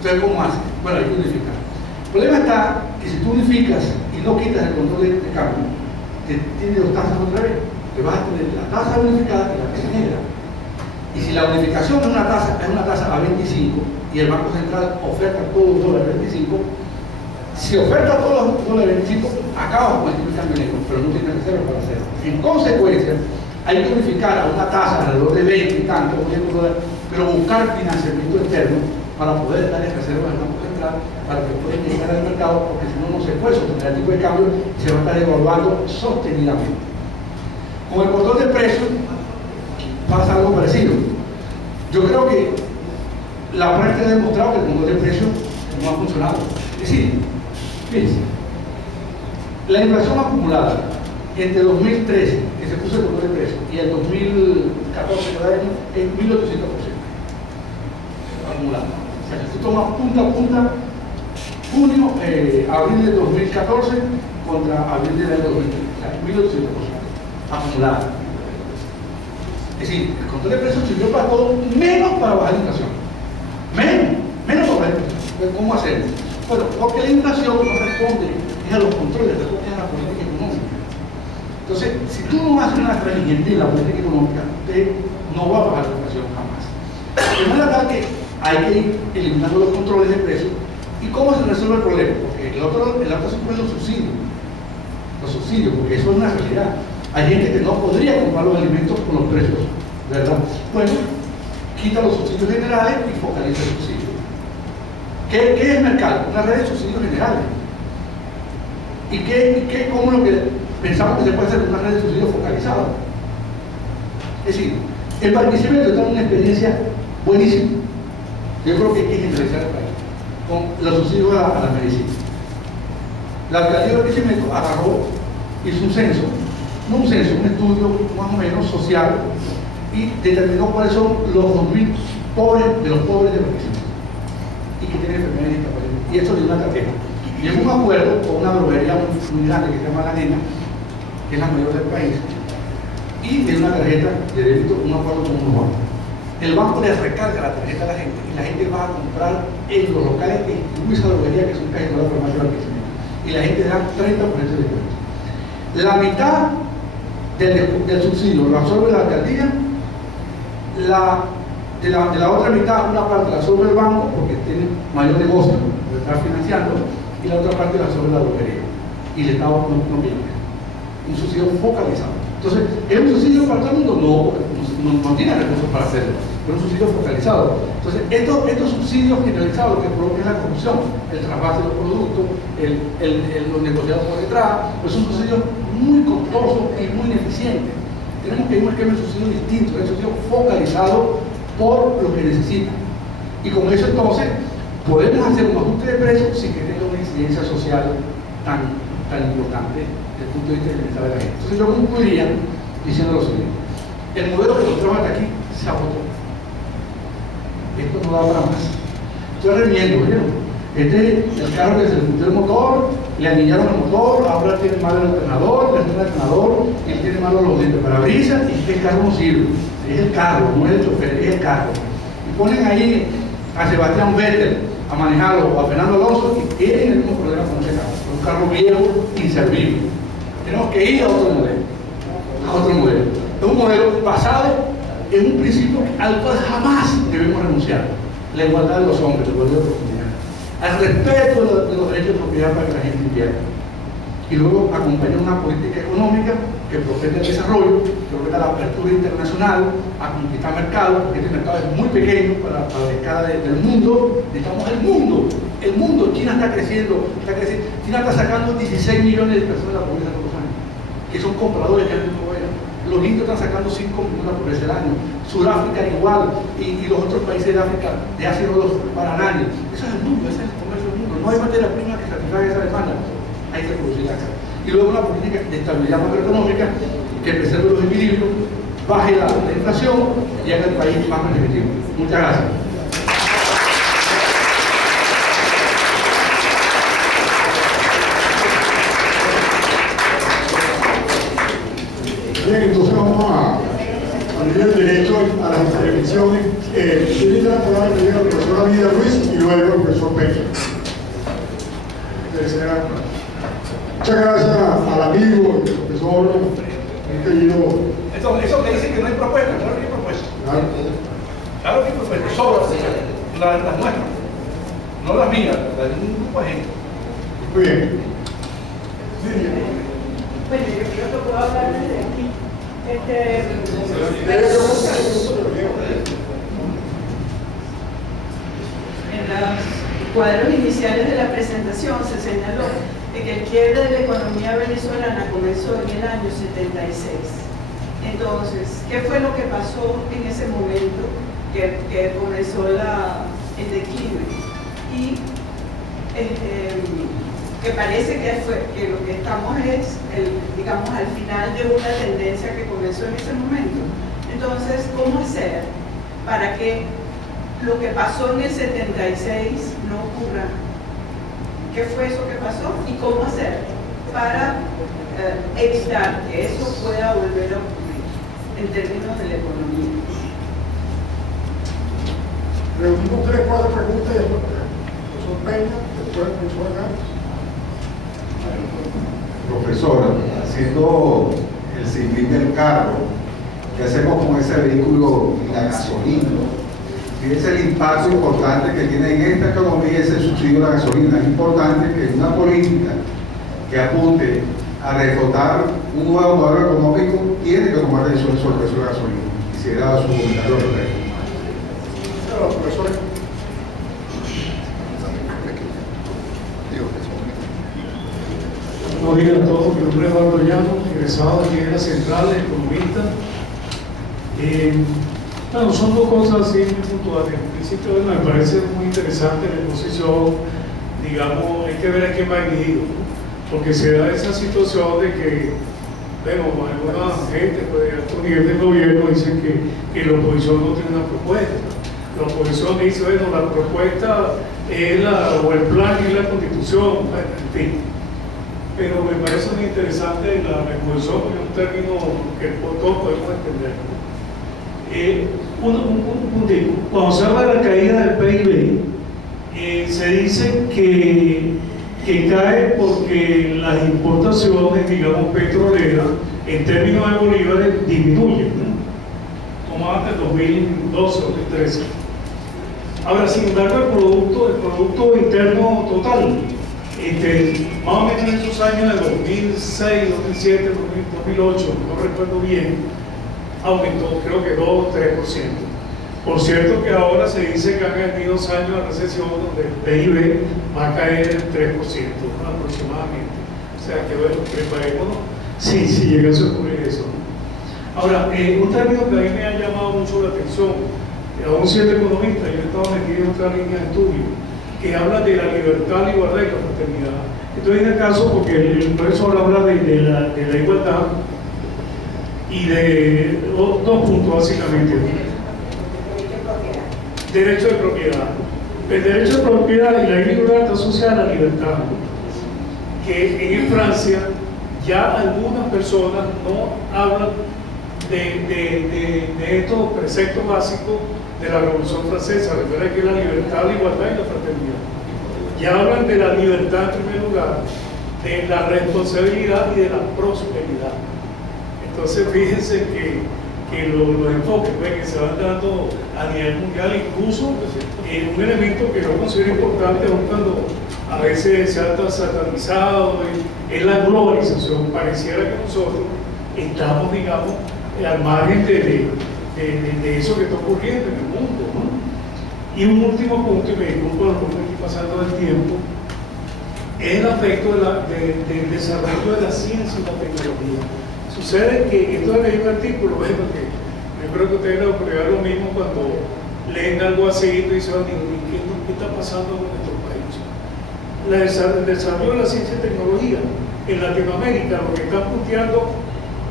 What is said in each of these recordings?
Entonces, ¿cómo haces? Bueno, hay que unificar. El problema está que si tú unificas y no quitas el control de cambio, tienes dos tasas otra vez. Te vas a tener la tasa unificada y la tasa negra. Y si la unificación es una tasa a 25 y el Banco Central oferta todos los dólares a 25, si oferta todos los dólares a 25, acabas con el tipo de cambio negro, pero no tienes reserva para hacerlo. En consecuencia, hay que unificar a una tasa alrededor de 20 y tanto, pero buscar financiamiento externo para poder darle reservas al Banco Central para que puedan llegar al mercado, porque si no, no se puede sostener el tipo de cambio y se va a estar devaluando sostenidamente. Con el control de precios pasa algo parecido. Yo creo que la práctica ha demostrado que el control de precios no ha funcionado. Es decir, fíjense, la inflación acumulada entre 2013, que se puso el control de precios, y el 2014, cada año, es 1.800% acumulada. O sea, si tú tomas punta a punta, abril de 2014 contra abril del año 2013, o sea, 1.800% acumulada. Es decir, el control de precios sirvió para todo, menos para bajar la inflación. Menos para bajar la inflación. Entonces, ¿cómo hacerlo? Bueno, porque la inflación no responde a los controles, responde a la política económica. Entonces, si tú no haces una estrategia en la política económica, usted no va a bajar la inflación jamás. De manera tal que hay que ir eliminando los controles de precios. ¿Y cómo se resuelve el problema? Porque el otro asunto es los subsidios. Los subsidios, porque eso es una realidad. Hay gente que no podría comprar los alimentos con los precios, ¿verdad? Bueno, quita los subsidios generales y focaliza el subsidio. ¿Qué es el mercado? Una red de subsidios generales. ¿Y cómo lo que pensamos que se puede hacer una red de subsidios focalizada? Es decir, el Barquisimeto está en una experiencia buenísima. Yo creo que hay que generalizar el país con los subsidios a la medicina. La alcaldía de Barquisimeto agarró, hizo un censo, no un censo, un estudio más o menos social, y determinó cuáles son los 2.000 pobres de los pobres de Barquisimeto y que tienen enfermedades y discapacidades. Y eso dio una tarjeta. Y en un acuerdo con una droguería muy grande que se llama La Nena, que es la mayor del país, y de una tarjeta de débito, un acuerdo con un banco. El banco le recarga la tarjeta a la gente y la gente va a comprar en los locales que distribuye esa droguería, que son casi todas las farmacias de Barquisimeto. Y la gente da 30% de descuento. La mitad del subsidio lo absorbe la alcaldía, de la otra mitad, una parte la absorbe el banco porque tiene mayor negocio, lo está financiando, y la otra parte la absorbe la droguería. Y el Estado no viene. Un subsidio focalizado. Entonces, ¿es un subsidio para todo el mundo? No, porque no tiene recursos para hacerlo, pero un subsidio focalizado. Entonces, estos subsidios generalizados lo que provocan es la corrupción, el trasvase de los productos, los negociados por detrás, pues son subsidios muy costosos y muy ineficientes. Tenemos que ir a un esquema de subsidio distinto, un subsidio focalizado por lo que necesitan. Y con eso entonces podemos hacer un ajuste de precios sin que tenga una incidencia social tan importante desde el punto de vista del bienestar de la gente. Entonces yo concluiría diciendo lo siguiente: el modelo que nosotros hasta aquí se agotó. Esto no da para más. Estoy remiendo, ¿vieron? Este es el carro que se le fundió el motor, le anillaron el motor, ahora tiene malo el alternador, le tiene el alternador, y él tiene malo los dientes para brisa, y el carro no sirve. Es el carro, no es el chofer, es el carro. Y ponen ahí a Sebastián Vettel a manejarlo, o a Fernando Alonso, y tienen el mismo problema con ese carro. Un carro viejo, inservible. Tenemos que ir a otro modelo. Es un modelo basado en un principio al cual jamás debemos renunciar: la igualdad de los hombres, la igualdad de oportunidades, al respeto de los derechos de propiedad para que la gente invierta. Y luego acompañar una política económica que proteja el desarrollo, que proteja la apertura internacional, a conquistar mercados, porque este mercado es muy pequeño para la escala del mundo. Necesitamos el mundo. China está creciendo. China está sacando 16 millones de personas de la pobreza todos los años, que son compradores de alimentos. Los indios están sacando 5 millones de pobreza al año. Sudáfrica igual, y los otros países de África de Asia no los para nadie. Eso es el mundo, ese es el comercio del mundo. No hay materia prima que satisfaga esa demanda. Hay que producirla acá. Y luego una política de estabilidad macroeconómica que preserve los equilibrios, baje la inflación y haga el país más competitivo. Muchas gracias. Bien, entonces vamos a abrir el derecho a las intervenciones. Tiene la palabra la profesora profesora Lidia Ruiz y luego el profesor Peña. Muchas gracias al amigo, el profesor, muy querido. Eso que dicen que no hay propuesta, claro que hay propuesta. Claro que hay propuesta, sobra las nuestras, no las mías, las de un grupo de gente. Muy bien. Lidia. Bueno, yo creo que puedo hablar desde aquí. En los cuadros iniciales de la presentación se señaló que el quiebre de la economía venezolana comenzó en el año 76. Entonces, ¿qué fue lo que pasó en ese momento que comenzó el declive? Y que parece que lo que estamos es, digamos, al final de una tendencia que comenzó en ese momento. Entonces, ¿cómo hacer para que lo que pasó en el 76 no ocurra? ¿Qué fue eso que pasó? ¿Y cómo hacer para evitar que eso pueda volver a ocurrir en términos de la economía? Reunimos 3 o 4 preguntas y después el profesor Peña, después el profesor Gámez. Profesora, haciendo el símil del carro, ¿qué hacemos con ese vehículo y la gasolina? Fíjense el impacto importante que tiene en esta economía ese subsidio de la gasolina. Es importante que una política que apunte a reflotar un nuevo modelo económico tiene que tomar decisiones sobre el precio de la gasolina. Quisiera su comentario al respecto. Profesor. Buenos días a todos, mi nombre es Eduardo Llano, egresado aquí de la Central, economista. Bueno, son 2 cosas así muy puntuales. En principio, me parece muy interesante la exposición, digamos, hay que ver a quién va dirigido, ¿no? Porque se da esa situación de que, bueno, alguna gente pues, de alto nivel del gobierno dicen que la oposición no tiene una propuesta. La oposición dice, bueno, la propuesta es o el plan es la constitución, bueno, en fin. Pero me parece muy interesante la exposición, porque es un término que todos podemos entender. Un puntico. Cuando se habla de la caída del PIB, se dice que cae porque las importaciones, digamos, petroleras, en términos de bolívares, disminuyen, ¿no? Como antes de 2012 o 2013. Ahora, sin embargo, el Producto Interno Total, más o menos en esos años de 2006, 2007, 2008, no recuerdo bien, aumentó creo que 2 o 3%. Por cierto que ahora se dice que han venido 2 años de recesión donde el PIB va a caer en 3%, ¿no? Aproximadamente. O sea que bueno, preparémonos si llega a ocurrir eso, ¿no? Ahora, un término que a mí me ha llamado mucho la atención, aún siendo economista, yo he estado metido en otra línea de estudio, que habla de la libertad, la igualdad y la fraternidad. Entonces, en el caso, porque el profesor habla de la igualdad y de 2 puntos básicamente. Derecho de propiedad. El derecho de propiedad y la libertad está asociada a la libertad. Que en Francia ya algunas personas no hablan de estos preceptos básicos de la Revolución Francesa. Recuerda que es la libertad, la igualdad y la fraternidad. Ya hablan de la libertad en primer lugar, de la responsabilidad y de la prosperidad. Entonces fíjense que los enfoques que se van dando a nivel mundial, incluso un elemento que yo considero importante aun cuando a veces se ha satanizado, es la globalización. Pareciera que nosotros estamos, digamos, al margen de eso que está ocurriendo en el mundo, ¿no? Y un último punto, y me disculpo porque me estoy pasando del tiempo, es el aspecto del desarrollo de la ciencia y la tecnología. Sucede que esto es leer un artículo, bueno, que yo creo que ustedes lo ocurrirá lo mismo cuando leen algo así y dicen, ¿qué está pasando con nuestro país? El desarrollo de la ciencia y tecnología en Latinoamérica, lo que está punteando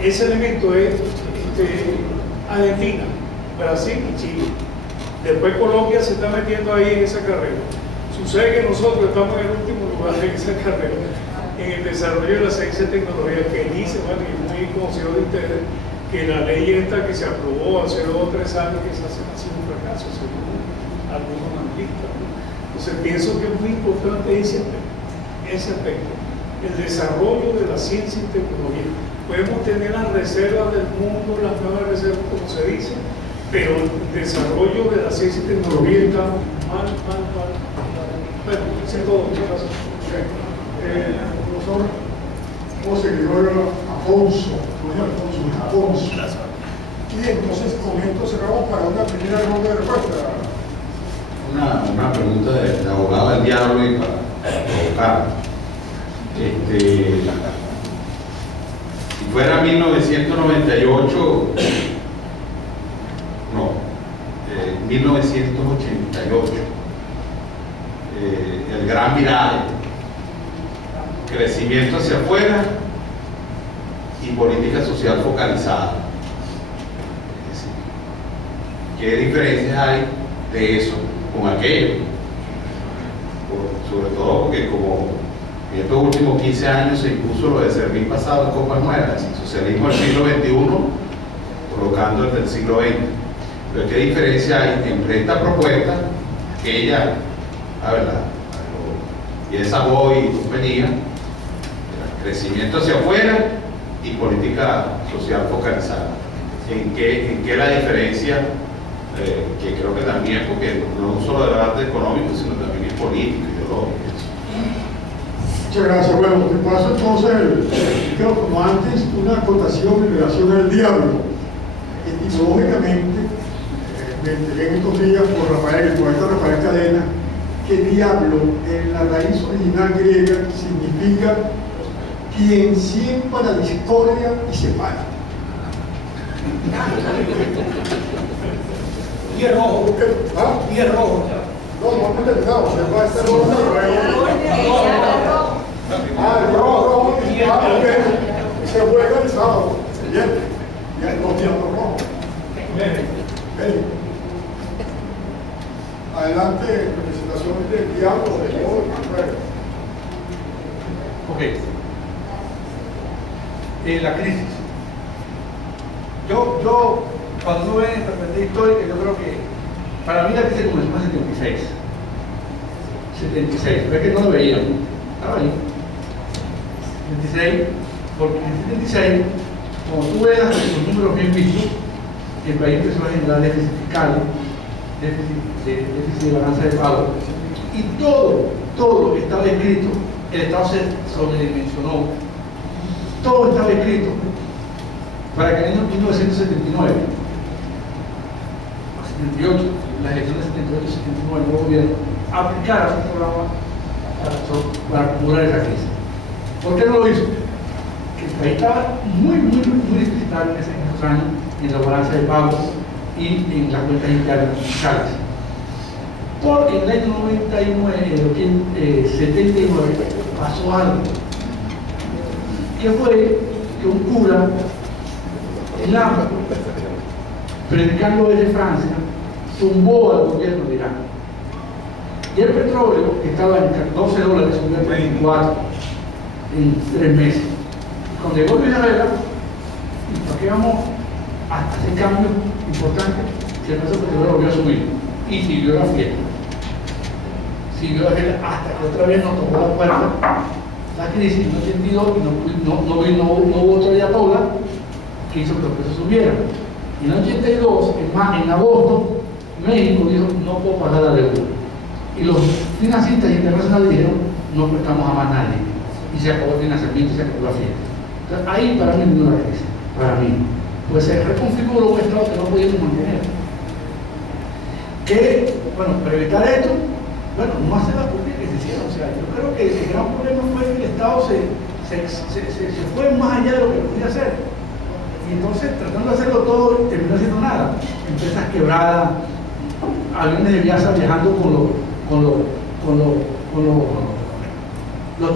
ese elemento es Argentina, Brasil y Chile. Después Colombia se está metiendo ahí en esa carrera. Sucede que nosotros estamos en el último lugar en esa carrera, en el desarrollo de la ciencia y tecnología, que dice, bueno, y muy conocido de ustedes, que la ley esta que se aprobó hace 2 o 3 años, que se ha sido un fracaso, según algunos analistas. vista. Entonces pienso que es muy importante ese aspecto, el desarrollo de la ciencia y tecnología. Podemos tener las reservas del mundo, las nuevas reservas, como se dice, pero el desarrollo de la ciencia y tecnología está mal. Bueno, eso es todo. Gracias. Profesor, José Gregorio Afonso, no es Alfonso, es Afonso. Y entonces con esto cerramos para una primera ronda de respuesta. Una pregunta de abogado del diablo y para provocar. Si fuera 1998, no, 1988, el gran viraje, crecimiento hacia afuera y política social focalizada. Es decir, ¿qué diferencias hay de eso con aquello? Sobre todo porque como en estos últimos 15 años se impuso lo de servir pasado en copas nuevas, el socialismo del siglo XXI colocando el del siglo XX. Pero ¿qué diferencia hay entre esta propuesta, aquella, la verdad, y esa voz y compañía, crecimiento hacia afuera y política social focalizada? ¿En qué la diferencia? Que creo que también, porque no solo debate económico, sino también es político, ideológico. Muchas gracias. Bueno, te paso entonces el micrófono. Antes, una acotación en relación al diablo. Etimológicamente, me enteré en estos días por Rafael, el poeta Rafael Cadena, que diablo en la raíz original griega significa quien siembra la discordia y separa. Y el rojo. ¿Ah? Y el rojo. No, no hemos terminado. Se va a estar rojo. El rojo. Se juega el sábado. Bien. Ya los diablos rojos. Bien. Adelante, presentación del diablo de todo el juego. Ok. La crisis. Yo cuando uno ve en perspectiva histórica, yo creo que para mí la crisis comenzó en 76, pero es que no lo veíamos, estaba ahí. 76, porque en 76, como tú ves los números bien vistos, el país empezó a generar déficit fiscal, déficit de balanza de pago, y todo estaba escrito. El Estado se sobredimensionó, todo estaba escrito para que en el año 1979, 78, las elecciones de 78 y 79, el nuevo gobierno aplicara un programa para acumular esa crisis. ¿Por qué no lo hizo? Que el país estaba muy deficitario en esos años en la balanza de pagos y en las cuentas internas fiscales. Porque en el año 79 pasó algo, que fue que un cura en África, predicando desde Francia, tumbó al gobierno de Irán. Y el petróleo, que estaba en $12, subió a 24 en 3 meses. Cuando llegó Luis Herrera, ¿para qué vamos a hacer cambios importantes? Si el precio petrolero volvió a subir y siguió la fiesta. Siguió la fiesta hasta que otra vez nos tocó la puerta la crisis en 82 y no hubo otra ayatollah que hizo que los precios subieran. Y en 82, en agosto, México dijo, no puedo pagar la deuda. Y los financistas internacionales dijeron, no prestamos a más nadie. Y se acabó el financiamiento y se acabó la fiesta. Entonces, ahí para mí vino la crisis, para mí. Pues se reconfiguró un Estado que no podíamos mantener. Que, bueno, para evitar esto, bueno, no hacer las políticas que se hicieron. O sea, yo creo que el gran problema fue que el Estado se fue más allá de lo que podía hacer. Y entonces, tratando de hacerlo todo, terminó haciendo nada. Empresas quebradas, aviones de viaje viajando con los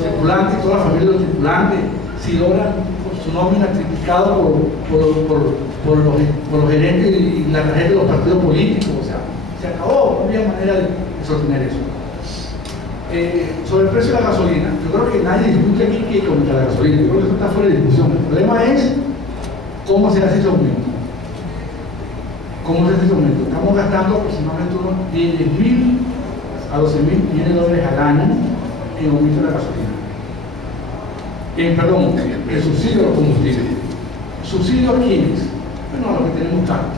tripulantes, toda la familia de los tripulantes, si logran su nómina triplicada por los gerentes y la tarjeta de los partidos políticos. O sea, se acabó, no había manera de sostener eso. Sobre el precio de la gasolina, yo creo que nadie discute aquí que aumentar la gasolina, yo creo que eso está fuera de discusión. El problema es cómo se hace ese aumento. ¿Cómo se hace ese aumento? Estamos gastando aproximadamente unos 10.000 a 12.000 millones de dólares al año en aumento de la gasolina. Perdón, el subsidio a los combustibles. ¿Subsidio a quiénes? Bueno, a los que tenemos carro.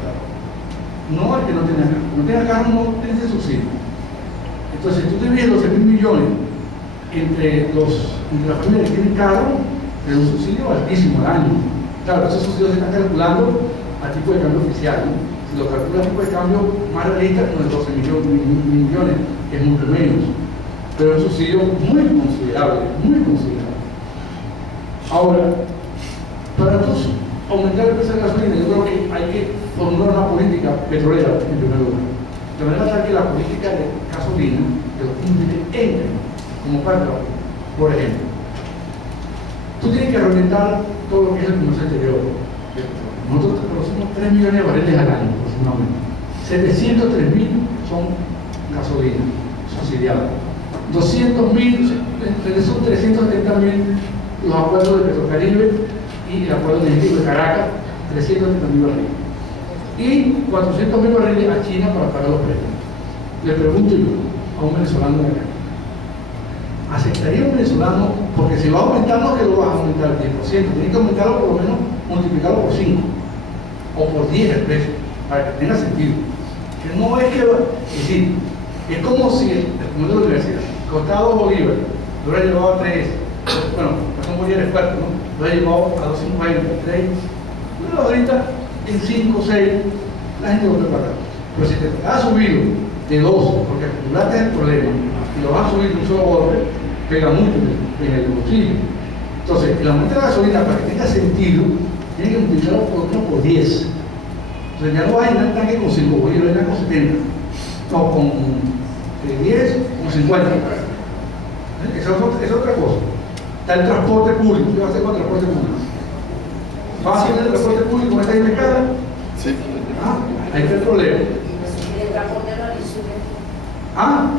No al que no tiene carro. No tiene carro, no tiene ese subsidio. Entonces, tú divides 12.000 millones entre las familias que tienen carro, es un subsidio altísimo al año. Claro, esos subsidios se están calculando a tipo de cambio oficial, ¿no? Si lo calcula a tipo de cambio más realista, no es 12 millones, que es mucho menos. Pero es un subsidio muy considerable, muy considerable. Ahora, para entonces aumentar el precio de la gasolina, yo creo que hay que formular una política petrolera en primer lugar. De manera tal que la política de gasolina, de los combustibles, entre como parte de la política. Por ejemplo, tú tienes que reorientar todo lo que es el comercio exterior. Nosotros producimos 3 millones de barriles al año aproximadamente. 703.000 son gasolina subsidiada. 200.000, entre esos 370.000 los acuerdos de Petrocaribe y el acuerdo energético de Caracas, 370.000 barriles. Y 400.000 barriles a China para pagar los precios. Le pregunto yo a un venezolano de acá, ¿aceptaría un venezolano? Porque si va a aumentar, no que lo vas a aumentar al 10%, tienes que aumentarlo por lo menos, multiplicarlo por 5 o por 10 el precio, para que tenga sentido. Que no es que, es decir, es como si el modelo de la universidad costaba 2 bolívares, lo hubiera llevado a 3, bueno, son bolívares fuertes, ¿no? Lo hubiera llevado a 250, 3, pero ahorita en 5, 6, la gente lo puede pagar. Pero si te has subido de 2, porque acumulaste el problema, y lo vas a subir de un solo golpe, pega mucho en el bolsillo. Entonces, el aumento de la gasolina, para que tenga sentido, tiene que multiplicarlo por lo menos por 10. Entonces, ya no va a llenar el tanque con 5, voy a llenar con 70. No, con 10, con 50. Esa es otra cosa. Está el transporte público. ¿Qué va a hacer con el transporte público? ¿Va a hacer el transporte público con esta indicada? Sí. Ah, ahí está el problema. Ah,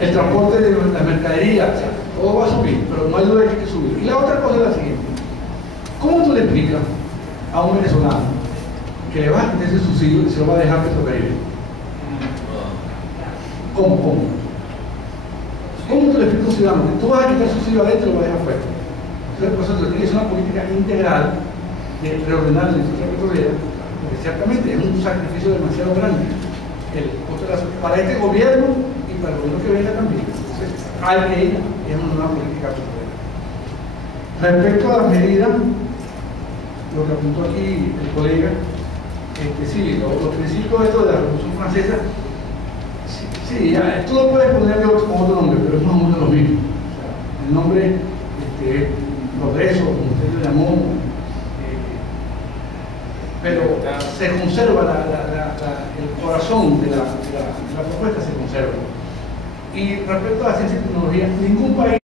el transporte de la mercadería, o sea, todo va a subir, pero no hay duda de que hay que subir. Y la otra cosa es la siguiente: ¿cómo tú le explicas a un venezolano que le va a quitar ese subsidio y se lo va a dejar Petrocaribe? ¿Cómo? ¿Cómo tú le explicas a un ciudadano que tú vas a quitar el subsidio adentro y lo vas a dejar fuera? Entonces, por eso tiene que ser una política integral de reordenar la industria petrolera, porque ciertamente es un sacrificio demasiado grande para este gobierno y para el gobierno que venga también. Entonces, hay que ir en una política petrolera. Respecto a las medidas, lo que apuntó aquí el colega, sí, los principios de la Revolución Francesa, sí, tú lo puedes ponerle con otro nombre, pero es más o menos lo mismo. O sea, el nombre, progreso, como usted lo llamó, pero se conserva el corazón de la propuesta, se conserva. Y respecto a la ciencia y tecnología, ningún país